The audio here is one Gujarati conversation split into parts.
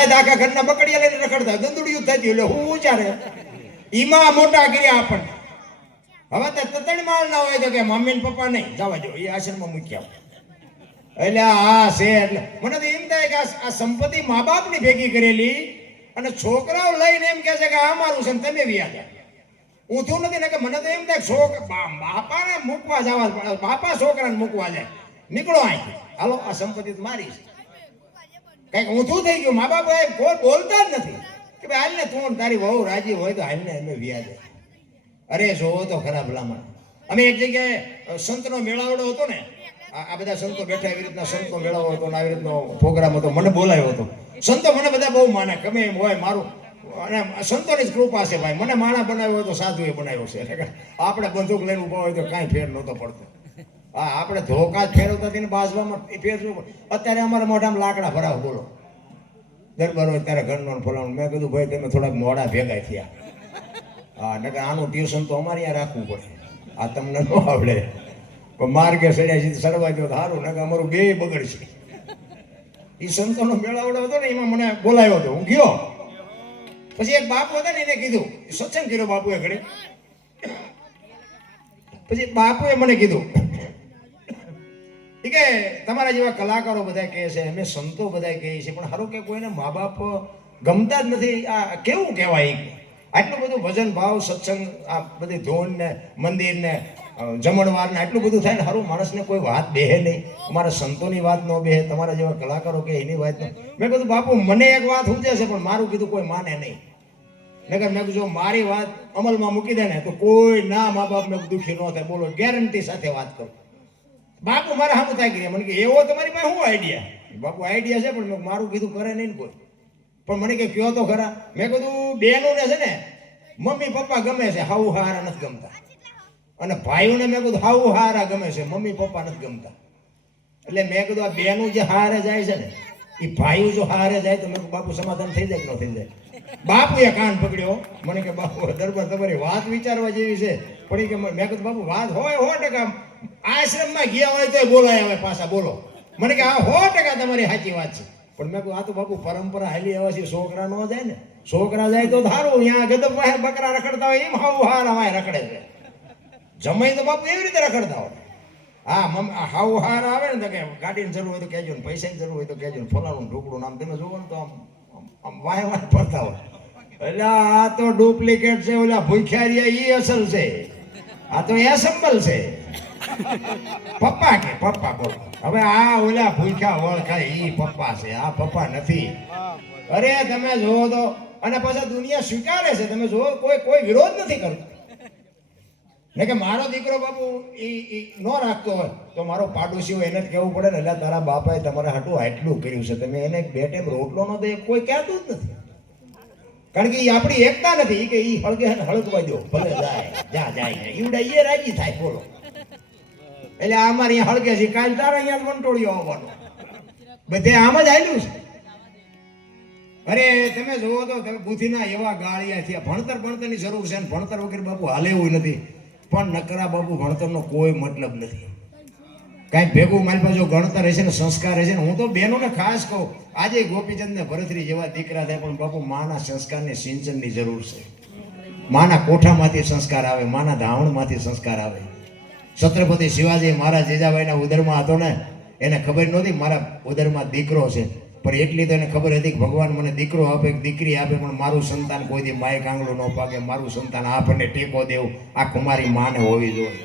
બધા આખા ઘરના બકડિયા લઈને રખડતા ગંદુડિયું થતી એટલે હું વિચારે ઈમાં મોટા કર્યા આપણને. હવે તો તતણ માળ ના હોય તો કે મમ્મી ને પપ્પા નહીં જવા દો એ આશ્રમમાં મૂક્યા. એટલે હા છે એટલે મને તો એમ થાય કે આ સંપત્તિ મા બાપ ની ભેગી કરેલી અને છોકરાઓ લઈને એમ કે છે કે આ મારું છે તમે વ્યા જાય. ઊંધું નથી ને કે મને તો એમ થાય બાપાને મૂકવા જવા બાપા છોકરાને મૂકવા જાય નીકળો અહીંથી હાલો આ સંપત્તિ મારી છે. કઈક ઊંધું થઈ ગયું. મા બાપ કોઈ બોલતા જ નથી કે ભાઈ હાલ ને તું તારી વહુ રાજી હોય તો હાલ ને અમે વ્યા જાય. અરે જોવો તો ખરાબ લામા. અમે એક જગ્યાએ સંતનો મેળાવડો હતો ને આ બધા સંતો બેઠા એવી રીતના સંતો મેળાવો હતો ને આવી રીતનો પ્રોગ્રામ હતો. મને બોલાયો હતો. સંતો મને બધા બહુ માને ગમે એમ હોય મારું અને સંતોની જ કૃપા છે ભાઈ. મને માણા બનાવ્યો હોય તો સાધુએ બનાવ્યો છે. આપણે બંદૂક લઈને ઉભા હોય તો કાંઈ ફેર નહોતો પડતો. હા આપણે ધોકા જ ફેરવતા હતી ને બાજવામાં ફેરવું. અત્યારે અમારા મોઢામાં લાકડા ભરાવ બોલો દરબાર હોય ત્યારે ઘરનો ફલાણું. મેં કીધું ભાઈ તમે થોડાક મોડા ભેગા થયા. હા નકર આનું ટ્યુશન તો અમારે અહીંયા રાખવું પડે. આ તમને ન આવડે પણ માર્ગે સડ્યા સીધું સડવા દો સારું નકર અમારું બે બગડશે. એ સંતોનો મેળાવડો હતો ને એમાં મને બોલાયો હતો. હું ગયો. પછી એક બાપુ હતા ને એને કીધું સત્સંગ કર્યો બાપુએ ઘરે. પછી બાપુએ મને કીધું કે તમારા જેવા કલાકારો બધા કહે છે અમે સંતો બધા કહે છે પણ હારું કે કોઈને મા બાપ ગમતા જ નથી. આ કેવું કહેવાય આટલું બધું ભજન ભાવ સત્સંગ આ બધી ધૂન ને મંદિર ને જમણવાર ને આટલું બધું થાય ને હારું માણસને કોઈ વાત બેહે નહીં. અમારા સંતોની વાત ન બેહે તમારા જેવા કલાકારો કે એની વાત ન. મેં કીધું બાપુ મને એક વાત સમજે છે પણ મારું કીધું કોઈ માને નહીં. નકર મેં કીધું જો મારી વાત અમલમાં મૂકી દે ને તો કોઈ ના મા બાપ ને દુઃખી ન થાય. બોલો ગેરંટી સાથે વાત કરું. બાપુ મારા સામું થાય ગયા. મને કે એવો તમારી પાસે શું આઈડિયા? બાપુ આઈડિયા છે પણ મારું કીધું કરે નહીં ને કોઈ. પણ મને કે કયો તો ખરા. મેં કીધું બેનોને છે ને મમ્મી પપ્પા ગમે છે હાઉ હારા નથી ગમતા. અને ભાઈઓને મેં કીધું હાઉ હારા ગમે છે મમ્મી પપ્પા નથી ગમતા. એટલે મેં કીધું આ બેનું જે હારે જાય છે ને એ ભાઈઓ જો હારે જાય તો મેં બાપુ સમાધાન થઈ જાય કે ન થઈ જાય. બાપુએ કાન પકડ્યો. મને કે બાપુ દરબાર તમારી વાત વિચારવા જેવી છે પણ કે મેં કીધું બાપુ વાત હોય 100% આશ્રમમાં ગયા હોય તો બોલાય હવે પાછા બોલો. મને કે આ 100% તમારી સાચી વાત છે પણ મેં કહ્યું આ તો બાપુ પરંપરા હાલી આવે છે. છોકરા ન જાય ને છોકરા જાય તો સારું. અહીંયા ગદબ વાહે બકરા રખડતા હોય એમ હાવ હારા વાય રખડે છે. જમાઈ તો બાપુ એવી રીતે રખડતા હોય. હા હાવ હાર આવે ને તો કે ગાડીની જરૂર હોય તો કહેજો ને પૈસાની જરૂર હોય તો કહેજો ને ફલાણું ઢોકળું નામ તમે જોવો ને તો આમ વાય વાય ફરતા હોય. એટલે આ તો ડુપ્લિકેટ છે. ઓલા ભૂખ્યારિયા ઈ અસલ છે. આ તો એસેમ્બલ છે. પપ્પા કે પપ્પા બોલો. હવે આ ઓલા ભૂખ્યા ઓળખાય ઈ પપ્પા છે. આ પપ્પા નથી. અરે તમે જોવો તો અને પાછા દુનિયા સ્વીકારે છે. તમે જોવો કોઈ વિરોધ નથી કરતો. ને કે મારો દીકરો બાપુ ઈ ન રાખતો હોય તો મારો પાડોશી હોય એને જ કહેવું પડે ને એટલે તારા બાપાએ તમારા હાટું આટલું કર્યું છે તમે એને બે ટાઈમ રોટલો ન દે કોઈ કહેતું જ નથી. કારણ કે એ આપણી એકતા નથી કે ઈ હળગે હળગવા દો ભલે જાય જાય ઈવડા એ રાજી થાય બોલો. એટલે અમારે અહીંયા હળગે છે કાલ તારા અહીંયા વંટોળીઓ આવવાનો બધે આમ જ આવેલું છે. અરે તમે જોવો તો તમે બુદ્ધિના એવા ગાળિયા થયા. ભણતરની જરૂર છે ને ભણતર વગર બાપુ હાલે એવું નથી. પણ નકરા બાપુ ભણતરનો કોઈ મતલબ નથી. કાંઈક ભેગું મારી પાસે જો ગણતર હશે ને સંસ્કાર હશે ને હું તો બહેનોને ખાસ કહું આજે ગોપીચંદ ને ભરતરી જેવા દીકરા થાય પણ બાપુ માના સંસ્કારને સિંચનની જરૂર છે. માના કોઠામાંથી સંસ્કાર આવે માના ધાવણમાંથી સંસ્કાર આવે. છત્રપતિ શિવાજી મારા જીજાભાઈના ઉદરમાં હતો ને એને ખબર નહોતી મારા ઉદરમાં દીકરો છે પણ એટલી તો એને ખબર હતી કે ભગવાન મને દીકરો આપે દીકરી આપે પણ મારું સંતાન કોઈ દી માય કાંગડું ન પાકે. મારું સંતાન આપણને ટેકો દેવું આ કુમારી માને હોવી જોઈએ.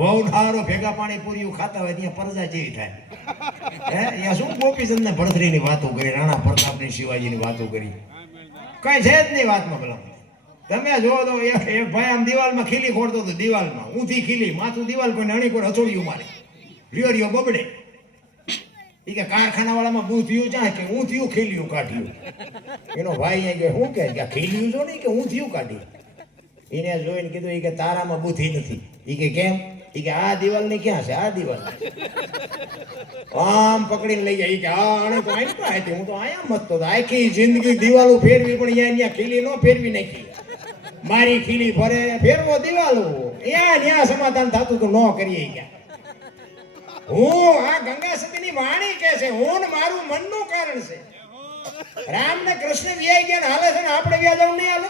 વહુ ડારો ભેગા પાણી પૂરી ખાતા હોય ત્યાં પરજા જેવી થાય. અહીંયા શું ગોપીચંદ ને ભરતરીની વાતો કરી રાણા પ્રતાપની શિવાજીની વાતો કરી કઈ છે જ નહીં વાતમાં. ભલા તમે જો તો એ ભાઈ આમ દિવાલમાં ખીલી ખોડતો હતો. દિવાલમાં ઊંધી ખીલી માથું દિવાલ પર અણી કોઈ હથોડિયું મારે રિયો બબડે. એ કે કારખાના વાળામાં બુથિયું ચાહે કે ઊંધિયું ખીલ્યું કાઢ્યું. એનો ભાઈ અહીં કે શું કે ખીલ્યું જો નહીં કે ઊંધિયું કાઢ્યું. એને જોઈને કીધું એ કે તારામાં બુદ્ધિ નથી. એ કે કેમ? એ કે આ દિવાલ ને ક્યાં છે? આ દિવાલ આમ પકડીને લઈ જાય. એ કે આ આને તો આઈ તો હતી હું તો આયા મતતો આખી જિંદગી દિવાલો ફેરવી પણ અહીંયા ખીલી ન ફેરવી નાખી. મારી ખીલી ફરે ફેરવો દિવાલો ત્યાં સમાધાન થતું તો ન કરીએ ગયા. હું આ ગંગા સતીની વાણી કે છે હું મારું મનનું કારણ છે. રામ ને કૃષ્ણ વ્યાય ગયા ને હાલે છે ને આપણે વ્યા જવું નહીં હાલે.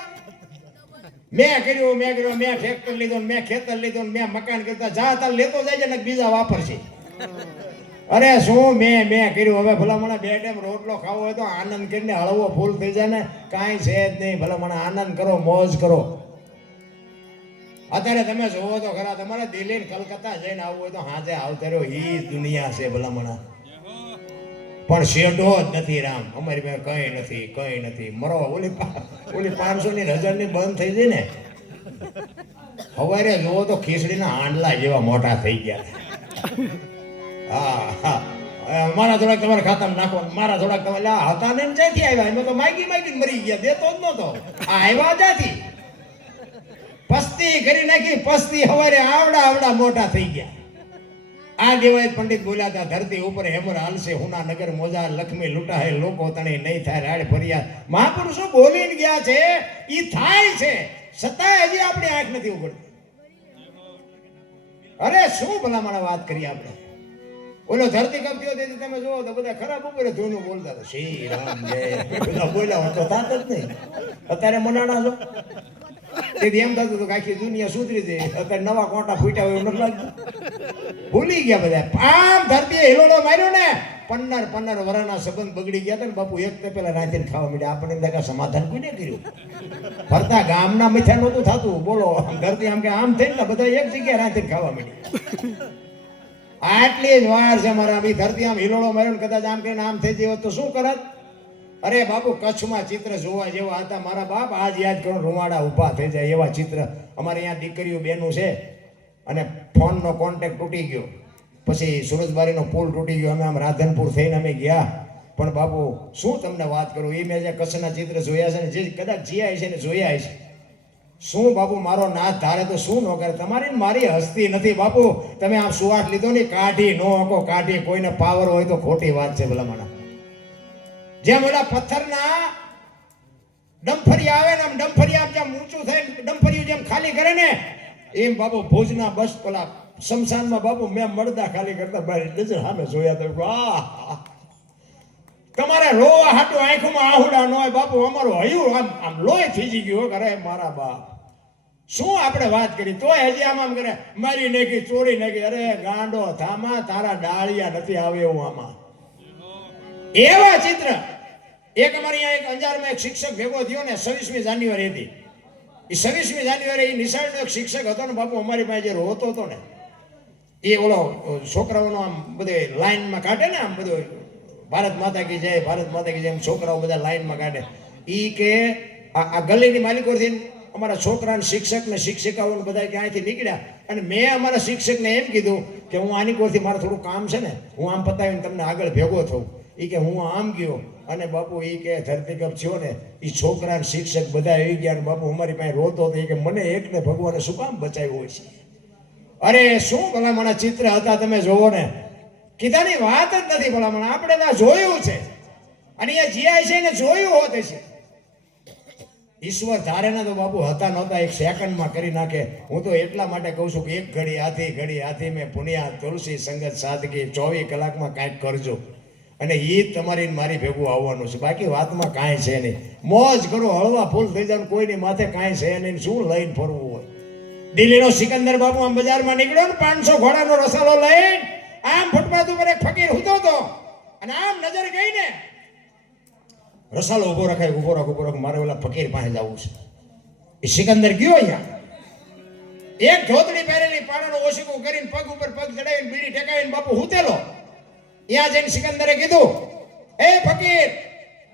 મેં કર્યું મેં ટ્રેક્ટર લીધો ને મેં ખેતર લીધું ને મેં મકાન કરતા જા તાર લેતો જાય છે ને બીજા વાપરશે. અરે શું મેં કર્યું. હવે ભલા મને 2 ટાઈમ રોટલો ખાવો હોય તો આનંદ કરીને હળવો ફૂલ થઈ જાય ને કાંઈ છે જ નહીં. ભલા મને આનંદ કરો, મોજ કરો. અત્યારે તમે જોવો તો ખરા, તમારે દિલ્હી ને કલકત્તા જઈને આવવું હોય તો હાજે આવતા રહ્યો. ઈ દુનિયા છે ભલા મને. પણ શેઢો જ નથી રામ. અમારી પાસે કઈ નથી મરો. ઓલી 500 ની 1000 ની બંધ થઈ જાય ને સવારે જોવો તો ખીચડીના હાંડલા જેવા મોટા થઈ ગયા. હા મારા થોડાક તમારે ખાતામાં નાખો, મારા થોડાક તમારે હતા ને ક્યાંથી આવ્યા? એમાં તો માગી મરી ગયા, દેતો જ નતો. આવ્યા જાથી પસ્તી કરી નાખી, પસ્તી સવારે આવડા મોટા થઈ ગયા. આ દેવાય પંડિત બોલ્યા હતા, ધરતી ઉપર હેમર હાલશે, હુના નગર મોજા લક્ષ્મી લૂંટાહે, લોકો તણી નહીં થાય રાડ ફરિયાદ. મહાપુરુષો બોલીને ગયા છે, ઈ થાય છે, છતાંય હજી આપણી આંખ નથી ઉઘડતી. અરે શું ભલામણ વાત કરી આપણે. ઓલો ધરતી કંપતી હતી તમે જોવો તો બધા ખરાબ ઉપર ધૂનું બોલતા હતા, શ્રી રામ જય બધા બોલ્યા તો થાત જ નહીં. અત્યારે મનાણા છો તેથી એમ થતું હતું કે આખી દુનિયા સુધરી છે. અત્યારે નવા કોટા ફૂટ્યા હોય એવું નથી લાગતું. ભૂલી ગયા બધા. આમ ધરતીએ હિલોડો માર્યો ને 15 વર્ષના સંબંધ બગડી ગયા હતા ને બાપુ. એક તે પેલા રાંધીને ખાવા માંડ્યા. આપણને એમ સમાધાન કોઈને કર્યું? ફરતા ગામના મીઠા નહોતું થતું. બોલો ધરતી આમ કે આમ થઈને ને બધા એક જગ્યાએ રાંધીને ખાવા માંડ્યા. આટલી જ વાર છે મારા. બી ધરતી આમ હિલોડો માર્યો ને કદાચ આમ કરીને આમ થઈ જાય તો શું કરત? અરે બાપુ કચ્છમાં ચિત્ર જોવા જેવા હતા મારા બાપ. આજ યાદ કરો, રૂવાડા ઊભા થઈ જાય એવા ચિત્ર. અમારે અહીંયા દીકરીઓ બેનું છે અને ફોનનો કોન્ટેક્ટ તૂટી ગયો. પછી સુરજબારીનો પુલ તૂટી ગયો. અમે આમ રાધનપુર થઈને અમે ગયા. પણ બાપુ શું તમને વાત કરું, એ મેં જે કચ્છના ચિત્ર જોયા છે ને, જે કદાચ જીયા છે ને જોયા છે, શું બાપુ મારો નાથ ધારે તો શું ન કરે. તમારી મારી હસ્તી નથી બાપુ. તમે આમ સુવાસ લીધો ને, કાઢી નો હકો કાઢી. કોઈને પાવર હોય તો ખોટી વાત છે ભલામણા. જેમ ઓલા પથ્થરના ડમફરી આવે ને, આમ ડમફરી આમ જેમ ઊંચું થાય ડમફરી જેમ ખાલી કરે ને, એમ બાપુ ભુજના બસ પેલા શમશાનમાં બાપુ મેં મળદા ખાલી કરતા બારી નજર સામે જોયા તો તમારે રોવા હાટું આંખોમાં આહુડા ન હોય બાપુ. અમારું હયું આમ લોહી થીજી ગયું કરે મારા બાપ. શું આપણે વાત કરી તોય હજી આમ કરે મારી નાખી, ચોરી નાખી. અરે ગાંડો થામા, તારા ડાળિયા નથી આવે એવું આમાં. એવા ચિત્ર. એક અમારી અહીંયા એક અંજારમાં એક શિક્ષક ભેગો થયો ને, 26મી જાન્યુઆરી હતી. એ 26મી જાન્યુઆરી એ નિશાળનો એક શિક્ષક હતો ને બાપુ. અમારી પાસે જે રોતો હતો ને, એ ઓલો છોકરાઓનો આમ બધે લાઈનમાં કાઢે ને, આમ બધું ભારત માતા કી જય, ભારત માતા કી જય, છોકરાઓ બધા લાઈનમાં કાઢે. ઈ કે આ ગલીની માલિકોથી અમારા છોકરાને શિક્ષક ને શિક્ષિકાઓને બધા ક્યાંયથી નીકળ્યા. અને મેં અમારા શિક્ષકને એમ કીધું કે હું આની કોરથી મારે થોડું કામ છે ને, હું આમ પતાવીને તમને આગળ ભેગો થઉં. એ કે હું આમ ગયો અને બાપુ એ કે ધરતીકંપ થયો ને, એ છોકરા શિક્ષક બધા આવી ગયા ને બાપુ અમારી પાસે રોતો હતો. કે મને એકને ભગવાને શું કામ બચાવ્યો હોય છે. અરે શું ભલામણા ચિત્ર હતા તમે જોવો ને, કીધાની વાત જ નથી ભલામણા. આપણે ત્યાં જોયું છે અને એ જીઆઈ છે ને જોયું હોત છે. ઈશ્વર ધારે ના તો બાપુ હતા નહોતા એક સેકન્ડમાં કરી નાખે. હું તો એટલા માટે કહું છું કે એક ઘડી હાથી મેં પુણ્યા તુલસી સંગત સાદગી, 24 કલાકમાં કાંઈક કરજો અને એ જ તમારી મારી ભેગું આવવાનું છે. બાકી વાતમાં કાંઈ છે નહીં. મોજ કરો, હળવા ફૂલ થઈ જાય. કોઈની માથે કાંઈ છે નહીં. શું લઈને ફરવું હોય? દિલ્હીનો સિકંદર બાબુ આમ બજારમાં નીકળ્યો ને 500 ઘોડાનો રસાલો લઈને, આમ ફૂટપાથ ઉપર એક ફકીર સૂતો હતો અને આમ નજર ગઈ ને, રસાલો ઉભો રાખ, મારે ઓલા ફકીર પાસે જવું છે. એ સિકંદર ગયો અહીંયા, એક ધોતડી પહેરેલી પાણાનો ઓશીકું કરીને પગ ઉપર પગ ચડાવીને બીડી ટેકાવીને બાપુ હુતેલો. ત્યાં જઈને સિકંદરે કીધું, એ ફકીર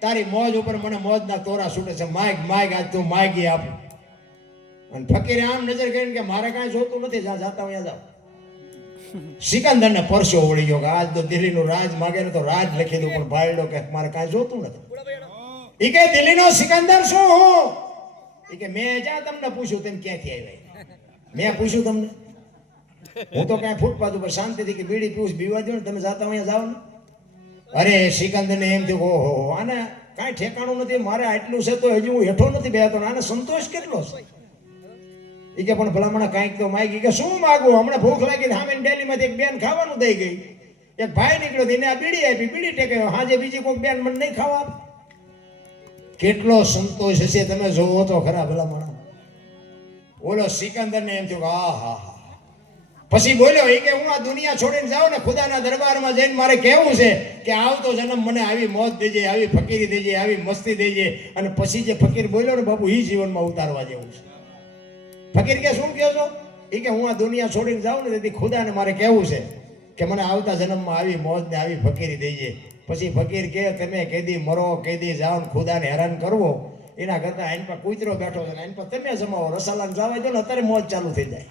તારી મોજ ઉપર મને મોજના તોરા છૂટે છે, માગ આજ તું માગી આપ. અને ફકીરે આમ નજર કરીને કે મારે કાંઈ જોતું નથી, જ્યાં જાતા અહીંયા જાવ. સિકંદરને પરસો વળી ગયો કે આજ તો દિલ્હીનું રાજ માગે ને તો રાજ લખી દઉં, પણ ભાઈડો કે મારે કાંઈ જોતું નથી. એ કે દિલ્હીનો સિકંદર શું હું? એ કે મેં જ્યાં તમને પૂછ્યું તેમ ક્યાંથી આવ્યા? મેં પૂછ્યું તમને? હું તો ક્યાંય ફૂટપાથ ઉપર શાંતિથી કે બીડી પીવું પીવા દો ને, તમે જાતા અહીંયા જાઓ ને. અરે સિકંદરને એમ થયું ઓહો આને કાંઈ ઠેકાણું નથી, મારે આટલું છે તો હજી હું હેઠો નથી બેહતો, આને સંતોષ કેટલો છે. એ કે પણ ભલામણા કાંઈક તો માગી. કે શું માગું? હમણાં ભૂખ લાગી સામે ડેલીમાંથી એક બેન ખાવાનું દઈ ગઈ. એક ભાઈ નીકળ્યો એને આ બીડી આપી, બીડી ટેકાયો. હાજે બીજી કોઈ બેન મને નહીં ખાવા. કેટલો સંતોષ હશે તમે જોવો તો ખરા ભલા માણસ. ઓલો સિકંદર ને એમ થયું કે હા હા હા. પછી બોલ્યો એ કે હું આ દુનિયા છોડીને જાઉં ને ખુદાના દરબારમાં જઈને મારે કહેવું છે કે આવતો જન્મ મને આવી મોત દેજે, આવી ફકીરી દેજે, આવી મસ્તી દેજે. અને પછી જે ફકીર બોલ્યો ને બાપુ એ જીવનમાં ઉતારવા જેવું છે. ફકીર કે શું કહો છો? એ કે હું આ દુનિયા છોડીને જાઉં ને તેથી ખુદાને મારે કહેવું છે કે મને આવતા જન્મમાં આવી મોત ને આવી ફકીરી દેજે. પછી ફકીર કે તમે કેદી મરો કેદી જાઓ ને ખુદાને હેરાન કરવો એના કરતા આઈન પર કૂતરો બેઠો છે, આઈન પર તમે જમાવો, રસાલાને જવા દો ને અત્યારે મોજ ચાલુ થઈ જાય.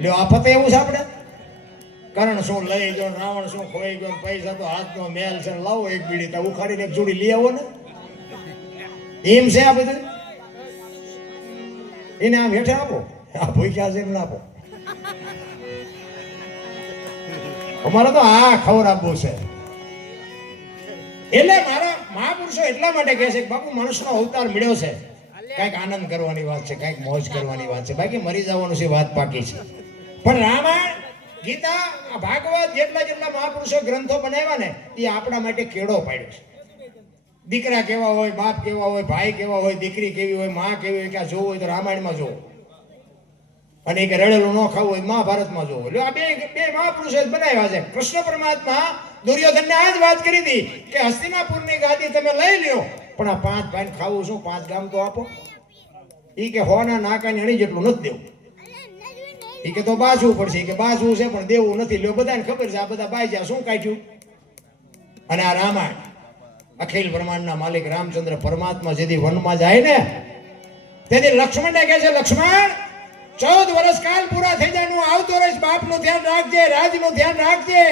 લ્યો આ ફતે એવું છે આપણે. કરણ શું લઈ ગયો, રાવણ શું ખોઈ ગયો, પૈસા તો હાથનો મેલ છે, લાવો એક બીડી તો ઉખાડીને એક જોડી લઈ આવો ને. એમ છે આ બધું. એને આમ હેઠે આપો, આ ભૂખ્યા છે એમને આપો. અમારે તો આ ખબર આપવું છે. એટલે મારા મહાપુરુષો એટલા માટે કહે છે કે બાપુ માણસનો અવતાર મળ્યો છે, કઈક આનંદ કરવાની વાત છે, કઈક મોજ કરવાની વાત છે, બાકી મરી જવાનું છે વાત પાકી છે. પણ રામાયણ, ગીતા, ભાગવત જેટલા મહાપુરુષો ગ્રંથો બનાવ્યા ને એ આપણા માટે કેળો પાડ્યો છે. દીકરા કેવા હોય, બાપ કેવા હોય, ભાઈ કેવા હોય, દીકરી કેવી હોય, માં કેવી હોય, ક્યાં જોવું હોય તો રામાયણમાં જોવો. અને એક રડેલું ન ખાવું હોય મહાભારતમાં જોવો. આ બે મહાપુરુષો બનાવ્યા છે. કૃષ્ણ પરમાત્મા દુર્યોધનને આ જ વાત કરી હતી કે હસ્તિનાપુરની ગાદી તમે લઈ લ્યો પણ આ 5 ભાઈને ખાવું શું, 5 ગામ તો આપો. ઈ કે હોના નાકાની અણી જેટલું નથી દેવું. ઈ કે તો બાજવું પડશે, કે બાજવું છે પણ દેવું નથી. લ્યો બધાને ખબર છે આ બધા બાઈ જ્યાં શું કાઢ્યું. અને આ રામાયણ અખિલ બ્રહ્માંડના માલિક રામચંદ્ર પરમાત્મા જેથી વનમાં જાય ને તેથી લક્ષ્મણને કહે છે લક્ષ્મણ 14 વર્ષ કાલ પૂરા થઈ જાય, હું આવતો રહીશ, બાપનું ધ્યાન રાખજે, રાજનું ધ્યાન રાખજે.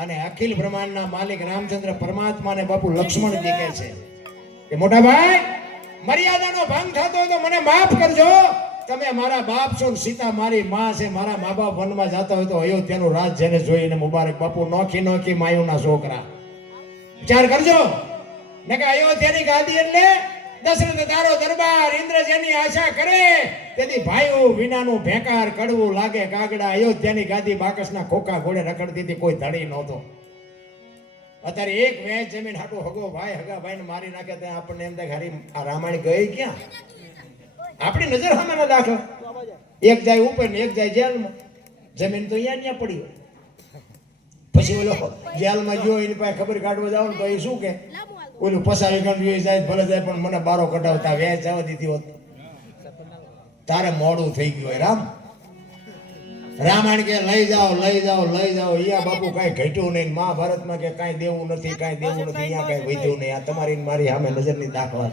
અને અખિલ બ્રહ્માંડના માલિક રામચંદ્ર પરમાત્માને બાપુ લક્ષ્મણજી કહે છે કે મોટા ભાઈ મર્યાદાનો ભંગ થતો હોય તો મને માફ કરજો. તમે મારા બાપ છો, સીતા મારી માં છે, મારા મા બાપ વનમાં જતા હોય તો અયોધ્યાનું રાજ જેને જોઈને મુબારક. બાપુ નોખી માયુના છોકરા વિચાર કરજો ને કે અયોધ્યાની ગાદી એટલે દશરથ તારો દરબાર, ઇન્દ્ર જેની આશા કરે તેથી ભાઈઓ વિનાનું ભેકાર કડવું લાગે કાગડા. અયોધ્યાની ગાદી બાકસના ખોખા ઘોડે રખડતી હતી, કોઈ ધડી નહોતો. અત્યારે એક વેચ જમીન હાટો હગો ભાઈ હગા ભાઈને મારી નાખે ત્યાં આપણને એમ થાય હારી આ રામાયણ ગઈ ક્યાં. આપણી નજર સામેનો દાખલો. એક જાય ઉપર ને એક જાય જેલમાં. જમીન તો અહીંયા પડી હોય. પછી ઓલો જેલમાં ગયો એની પાસે ખબર કાઢવા જાવ ને તો એ શું કે ઓલું પસાવી ગણ જાય ભલે જાય પણ મને બારો કઢાવતા વેચ જવા દીધી હોત. તારે મોડું થઈ ગયું. રામાયણ કે લઈ જાઓ અહીંયા બાપુ કઈ ઘટ્યું નહીં. મહાભારતમાં કે કઈ દેવું નથી, અહીંયા કઈ વધ્યું નહીં. આ તમારી મારી સામે નજરની દાખલા.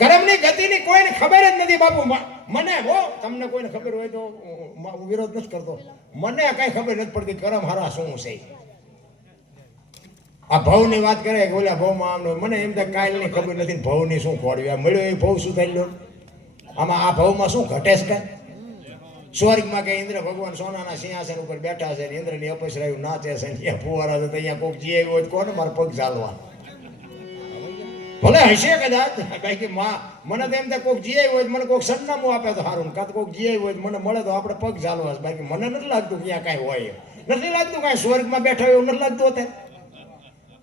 કર્મની ગતિની કોઈને ખબર જ નથી બાપુ. મને તમને કોઈને ખબર હોય તો હું વિરોધ નથી કરતો, મને કઈ ખબર નથી પડતી કરમ હારા શું છે. આ ભવની વાત કરે કે ઓલા ભવમાં આમ મને એમ થાય કાલની ખબર નથી ભવની શું ખોડ્યું. આ મળ્યો એ ભવ શું થઈ ગયો આમાં. આ ભવમાં શું ઘટે છે? સ્વર્ગમાં કે ઇન્દ્ર ભગવાન સોનાના સિંહાસન ઉપર બેઠા છે, ઇન્દ્રની અપસરાયું નાચે છે, અહીંયા ફુવારા છે, અહીંયા કોઈક જીવ હોય કોને મારે પગ ચાલવા. ભલે હશે કદાચ બાકી મને તો એમ થાય કોઈક જીઆઈ હોય મને કોઈક સરનામું આપે તો સારું, કાં તો કોઈક જીઆઈ હોય મને મળે તો આપણે પગ ચાલવા. બાકી મને નથી લાગતું કે ત્યાં કાંઈ હોય, નથી લાગતું કાંઈ સ્વર્ગમાં બેઠા હોય એવું નથી લાગતું.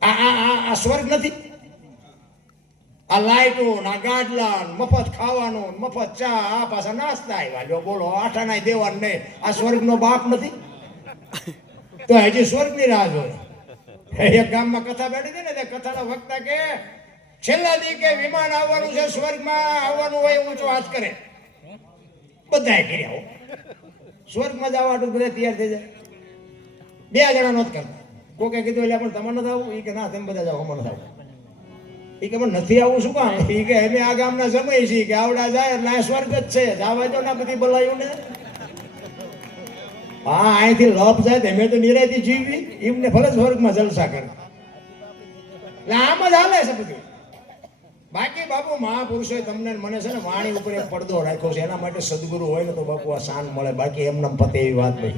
અત્યારે આ સ્વર્ગ નથી. આ લાઈટો ના ગાડલા, મફત ખાવાનું, મફત ચા, આ પાછા નાસ્તા આવ્યા. જો બોલો આઠાના દેવાનું નહીં. આ સ્વર્ગનો બાપ નથી તો હજી સ્વર્ગની રાહ જોઈ. એક ગામમાં કથા બેઠી હતી ને તે કથાના વક્તા કે છેલ્લા દી કે વિમાન આવવાનું છે, સ્વર્ગમાં આવવાનું હોય ઊંચો હાથ કરે. બધાએ કર્યા. સ્વર્ગમાં જવા માટે બધા તૈયાર થઈ જાય. 2 જણા નહોત કરતા. કોકે કીધું એટલે પણ તમારે નથી આવવું? એ કે ના તમે બધા જાઓ, અમારે નથી આવવું. એ કે પણ નથી આવવું શું કામ? એ કે અમે આ ગામના સમય છીએ કે આવડા જાય એટલે આ સ્વર્ગ જ છે, જવા દો ના બધી બોલાયું ને. હા અહીંથી લપ જાય તો મેં તો નિરાયથી જીવી એમને ભલે સ્વર્ગમાં જલસા કરે. એટલે આમ જ હાલે છે બધું. બાકી બાપુ મહાપુરુષોએ તમને મને છે ને વાણી ઉપર એક પડદો રાખ્યો છે. એના માટે સદગુરુ હોય ને તો બાપુ આ શાન મળે. બાકી એમને પતે એવી વાત નહીં.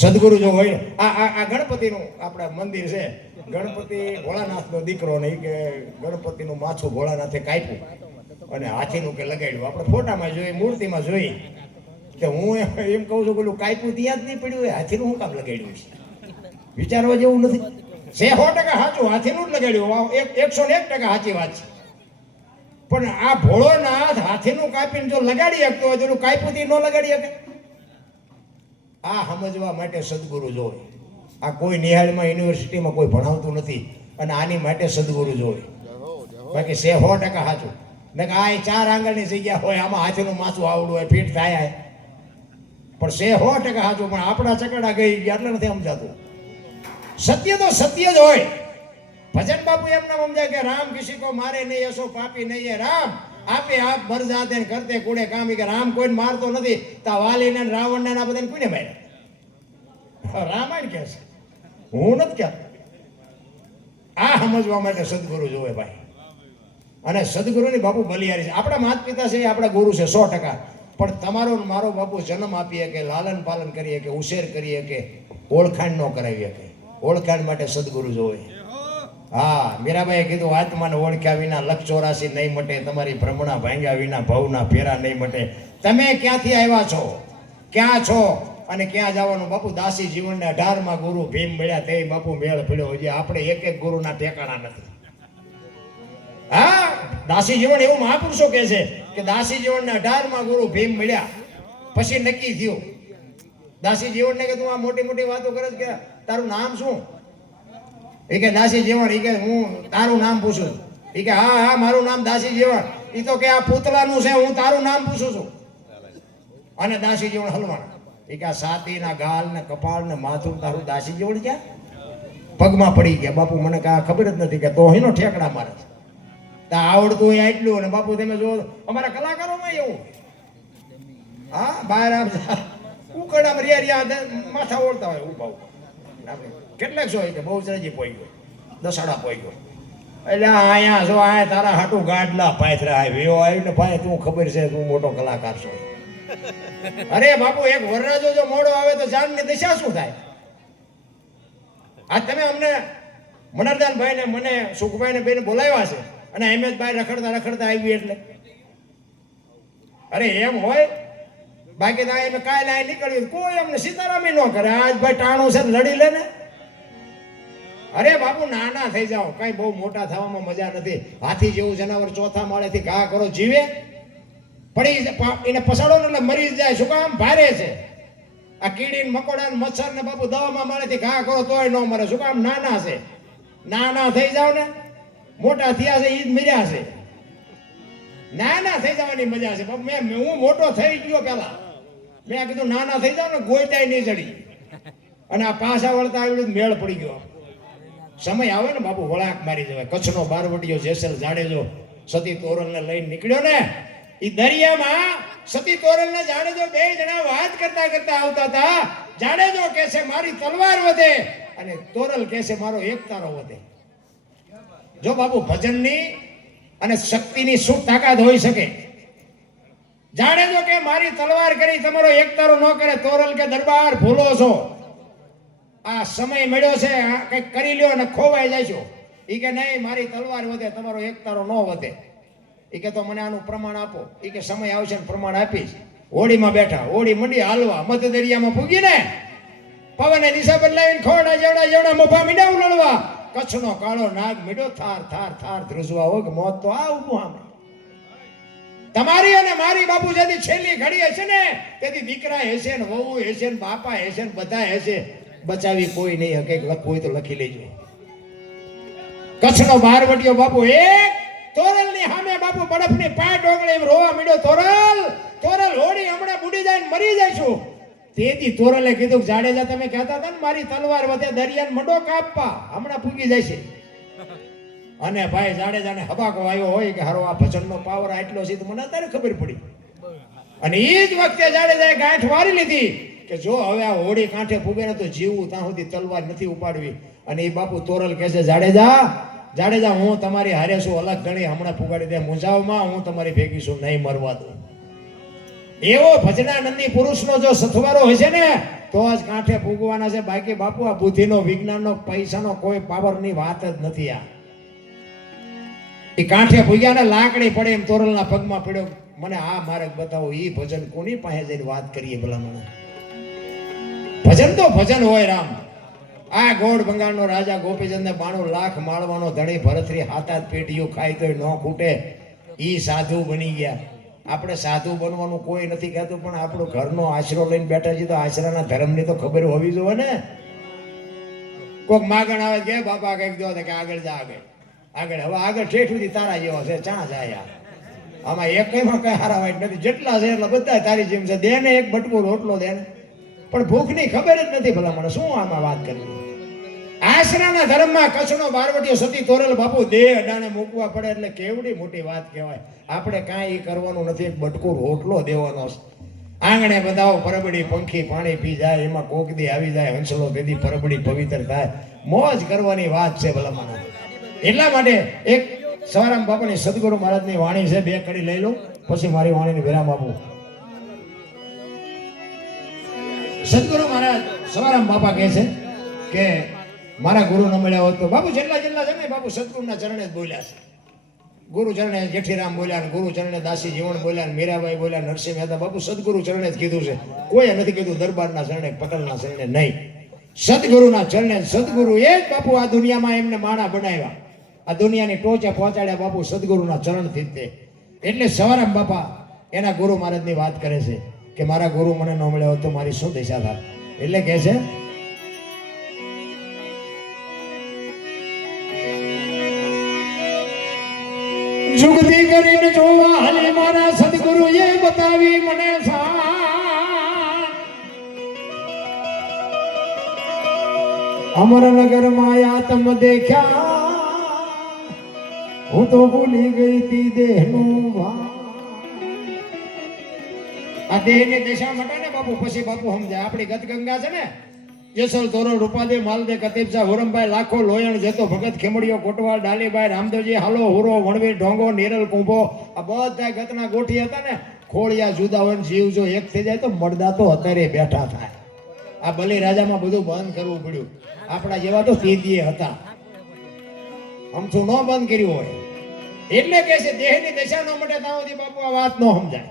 સદગુરુ જો હોય આ ગણપતિનું આપણા મંદિર છે. ગણપતિ ભોળાનાથનો દીકરો ને કે ગણપતિનું માથું ભોળાનાથે કાપ્યું અને હાથીનું કે લગાડ્યું. આપણે ફોટામાં જોઈએ, મૂર્તિમાં જોઈએ કે હું એમ કહું છું પેલું કાપ્યું ત્યાં જ નહીં પડ્યું હોય, હાથીનું શું કામ લગાડ્યું છે? વિચારવા જેવું નથી. છે 100% સાચું, હાથીનું જ લગાડ્યું, 101% સાચી વાત છે. પણ આ ભોળોનાથ હાથીનું કાપીને જો લગાડી શકતો હોય તો એનું કાપ્યુંથી ન લગાડી શકે. આ સમજવા માટે સદગુરુ જોવે. આ કોઈ નિહાળમાં યુનિવર્સિટીમાં કોઈ ભણાવતું નથી અને આની માટે સદગુરુ જોવે. બાકી છે 100% સાચું. ને આ 4 આંગળની જગ્યા હોય, આમાં હાથીનું માથું આવડું હોય, ફીટ થાય, પણ છે 100% સાચું. પણ આપણા ચકડા ગઈ ગયા એટલે નથી સમજાતું. સત્ય તો સત્ય જ હોય. ભજન બાપુ એમને સમજાય કે રામ કિસી કો મારે નહીં, એસો પાપી નહીં રામ, આપે આપ મર જાતે કરતે કુડે કામ. કે રામ કોઈને મારતો નથી. તા વાલીને રાવણને આ બધાને કોઈને માર્યા? રામાયણ કે છે, હું નથી કહેતો. આ સમજવા માટે સદગુરુ જોવે ભાઈ. અને સદગુરુની બાપુ બલિયારી છે. આપણા માતા પિતા છે, આપણા ગુરુ છે 100%. પણ તમારો મારો બાપુ જન્મ આપીએ કે લાલન પાલન કરીએ કે ઉછેર કરીએ કે ઓળખાણ ન કરાવીએ કે ઓળખાણ માટે સદગુરુ જોવે. હા, મીરાબાઈએ કીધું આત્માને ઓળખ્યા વિના લક્ષ 84 નહીં મટે, તમારી ભ્રમણા ભાંગ્યા વિના ભવના ફેરા નહીં મટે. તમે ક્યાંથી આવ્યા છો, ક્યાં છો અને ક્યાં જવાનું? બાપુ દાસી જીવનને 18માં ગુરુ ભીમ મળ્યા તે બાપુ મેળ પડ્યો. હજી આપણે એક ગુરુના ઠેકાણા નથી. હા, દાસી જીવન એવું મહાપુરુષો કહે છે કે દાસી જીવનને 18માં ગુરુ ભીમ મળ્યા પછી નક્કી થયું. દાસી જીવનને કે તું આ મોટી મોટી વાતો કરે કે તારું નામ શું? એ કે દાસી જીવન. એ કે હું તારું નામ પૂછું. એ કે હા હા મારું નામ દાસી જીવન. એ તો કે આ પૂતળાનું છે, હું તારું નામ પૂછું છું. અને દાસી જીવન હલવાણ. એ કે આ છાતીના ગાલ ને કપાળ ને માથું તારું દાસી જીવન ક્યાં? પગમાં પડી ગયા. બાપુ મને કાંઈ ખબર જ નથી કે તો એનો ઠેકડા મારે છે. આવડતું હોય આટલું. અને બાપુ તમે જો અમારા કલાકારોમાં એવું, હા બહાર ઉકડામાં રિયા માથા ઓળતા હોય ઉભા. કેટલાક છો કે બહુ સરજી પોઈ ગયો, દસાડા પોઈ ગયો. એટલે અહીંયા જો આ તારા હાટું ગાડલા પાથરા આવ્યો આવીને ભાઈ તું ખબર છે તું મોટો કલાકાર છો. અરે બાપુ એક વરરાજો જો મોડો આવે તો જાનની દશા શું થાય? આ તમે અમને મનરદાનભાઈ ને મને સુખભાઈ ને બેને બોલાવ્યા છે અને હેમેશભાઈ રખડતા રખડતા આવી એટલે અરે એમ હોય. બાકી તો એમ કાલે આ નીકળ્યું કોઈ અમને સીતારામી ન કરે. આજ ભાઈ ટાણું છે લડી લે ને. અરે બાપુ નાના થઈ જાઓ, કઈ બહુ મોટા થવામાં મજા નથી. હાથી જેવું જનાવર ચોથા માળેથી ઘા કરો જીવે પડી એને પસાડો ને એટલે મરી જાય. શું કામ? ભારે છે. આ કીડી ને મકોડા ને મચ્છર ને બાપુ દવામાં માળેથી ઘા કરો તોય ન મરે. શું કામ? નાના છે. નાના થઈ જાવ ને, મોટા થયા છે ઈ જ મર્યા છે. નાના થઈ જવાની મજા છે. હું મોટો થઈ ગયો પેલા મેં કીધું નાના થઈ જાવ ને ગોઈટાઈ નહીં ચડી. અને આ પાછા વળતા આવ્યું મેળ પડી ગયો. સમય આવે ને બાપુ વળાક મારી જવાય. કચ્છનો બારવટીયો જેસલ જાડેજો સતી તોરલને લઈને નીકળ્યો ને, એ દરિયામાં સતી તોરલને જાડેજો બે જણા વાત કરતા કરતા આવતા હતા. જાડેજો કહે છે મારી તલવાર વધે અને તોરલ કહે છે મારો એક તારો વધે. જો બાપુ ભજનની અને શક્તિની શું તાકાત હોઈ શકે? જાડેજો કે મારી તલવાર કરી તમારો એક તારો ન કરે. તોરલ કે દરબાર ભૂલો છો, આ સમય મળ્યો છે કઈક કરી લ્યો અને ખોવાઈ જાય છો. એ કે નહીં મારી તલવાર વધે તમારો એક તારો ન વધે. એ કે તો મને આનું પ્રમાણ આપો. એ કે સમય આવશે ને પ્રમાણ આપીશ. હોડીમાં બેઠા, હોડી મંડી હાલવા, મધ દરિયામાં પૂગીને પવને દિશા બદલાવીને ખોડા જેવડા જેવડા મોભા મીંડા ઉલળવા. કચ્છનો કાળો નાગ મીડો થાર થાર થાર ધ્રુજવા હો કે મોત તો આ ઉભું આમે. તમારી અને મારી બાપુ જેથી છેલ્લી ઘડી હશે ને તેથી દીકરા હશે ને વહુ હશે ને બાપા હશે ને બધા હશે. બચાવી કોઈ નહીં હકે. લખવું હોય તો લખી લેજો. કચ્છનો બારવટીયો બાપુ એક તોરલની સામે બાપુ બરફની પાય ડોંગળી એમ રોવા મીડ્યો. તોરલ હોડી હમણાં બુડી જાય ને મરી જઈશું. તેથી તોરલે કીધું જાડેજા તમે કહેતા હતા ને મારી તલવાર વધે દરિયાને મંડો કાપવા હમણાં પૂગી જાય છે. અને ભાઈ જાડેજાને હબાકો આવ્યો હોય કે હારો આ ભજનનો પાવર આટલો છે તો મને અત્યારે ખબર પડી. અને એ જ વખતે જાડેજાએ ગાંઠ વારી લીધી કે જો હવે આ હોડી કાંઠે પૂગે ને તો જીવવું ત્યાં સુધી તલવાર નથી ઉપાડવી. અને એ બાપુ તોરલ કહે છે જાડેજા હું તમારી હારે છું, અલગ ગણી હમણાં પુગાડી દે મુંજાવમાં, હું તમારી ભેગી છું, નહીં મરવા દઉં. એવો ભજનાનંદી પુરુષનો જો સથવારો હશે ને તો જ કાંઠે પૂગવાના છે. બાકી બાપુ આ બુદ્ધિનો વિજ્ઞાનનો પૈસાનો કોઈ પાવરની વાત જ નથી. આ એ કાંઠે પૂગ્યા ને લાકડી પડે એમ તોરલના પગમાં પડ્યો. મને આ માર્ગ બતાવો. એ ભજન કોની પાસે જઈને વાત કરીએ ભલા મને? ભજન તો ભજન હોય રામ. આ ગોળ બંગાળનો રાજા ગોપીચંદને 92 લાખ માળવાનો ધણી ભરતરી હાથાત પેટીયું ખાય તોય ન ખૂટે ઈ સાધુ બની ગયા. આપણે સાધુ બનવાનું કોઈ નથી કહેતું, પણ આપણો ઘરનો આશરો લઈને બેઠા છીએ તો આશરાના ધર્મની તો ખબર હોવી જોઈએ ને. કોઈક માગણ આવે કે બાપા કંઈક દો કે આગળ જા આગળ હવે આગળ ઠેઠ સુધી તારા જેવો છે ચા જાય. આમાં એકમાં કઈ હારા વાઈટ નથી, જેટલા છે એટલા બધા તારી જેમ છે. દે ને એક બટકો રોટલો દે ને, પણ ભૂખની ખબર જ નથી. ભલા મને શું આમાં વાત કરવી. આશરાના ધર્મમાં કચ્છનો બારવટીયો સતી તોરેલ બાપુ દેહ અડાણે મૂકવા પડે એટલે કેવડી મોટી વાત કહેવાય. આપણે કાંઈ કરવાનું નથી, એક બટકો રોટલો દેવાનો. આંગણે બધાઓ પરબડી પંખી પાણી પી જાય, એમાં કોકદી આવી જાય હંસલો તેથી પરબડી પવિત્ર થાય. મોજ કરવાની વાત છે ભલા મને. એટલા માટે એક સવારામ બાપાની સદગુરુ મહારાજની વાણી છે, બે કડી લઈ લઉં પછી મારી વાણીને વિરામ આપું. સદગુરુ મહારાજ સવારામ બાપા કહે છે કે મારા ગુરુ ન મળ્યા હોત તો બાપુ જેટલા છે ને બાપુ સદગુરુના ચરણે જ બોલ્યા છે. ગુરુ ચરણે જેઠીરામ બોલ્યા, ગુરુ ચરણે દાસી જીવણ બોલ્યા, મીરાબાઈ બોલ્યા, નરસિંહ મહેતા. બાપુ સદગુરુ ચરણે જ કીધું છે, કોઈ નથી કીધું દરબારના ચરણે પટેલના ચરણે નહીં. સદગુરુના ચરણે. સદગુરુ એ જ બાપુ આ દુનિયામાં એમને માણા બનાવ્યા, આ દુનિયાની ટોચે પહોંચાડ્યા બાપુ સદગુરુના ચરણથી જ. એટલે સવારામ બાપા એના ગુરુ મહારાજની વાત કરે છે કે મારા ગુરુ મને ન મળ્યા હોત તો મારી શું દિશા થાય. એટલે કહે છે જુગતી કરીને જોવા હાલી મારા સદગુરુએ બતાવી મને અમરનગર માયા તમ દેખ્યા હું તો ભૂલી ગઈ તી દેહનું આ દેહની દિશા માટે ને બાપુ. પછી બાપુ સમજાય આપણી ગત ગંગા છે ને, જેસલ તોરલ રૂપાદેવ માલદે કતીબસા હુરમભાઈ લાખો લોયણ જેતો ભગત ખેમડીઓ કોટવાલ ડાલીભાઈ રામદેવજી હાલો હુરો વણવીર ઢોંગો નીરલ કુંભો આ બધા ગતના ગોઠી હતા ને. ખોળિયા જુદા હોય, જીવ જો એક થઈ જાય તો મળદા તો અત્યારે બેઠા થાય. આ બલી રાજામાં બધું બંધ કરવું પડ્યું. આપણા જેવા તો તીતીએ હતા, અમથું ન બંધ કર્યું હોય. એટલે કે છે દેહની દશા નો મટે ત્યાં સુધી બાપુ આ વાત ન સમજાય.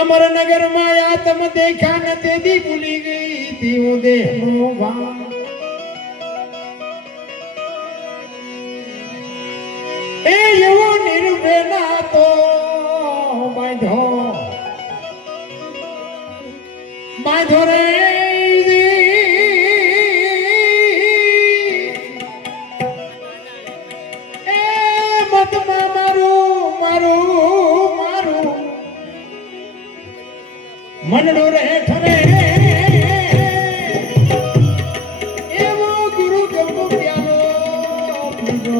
અમરનગર માયા તમ દેખ્યા ન તેથી ભૂલી ગઈ તી હું દેહનો ભાવ. એ એવો નિર્ભેના તો બાંધો રે એ મતમાં મારું મારું મારું મનડો રે ઠરે એવો ગુરુ ગમો પ્યારો પીજો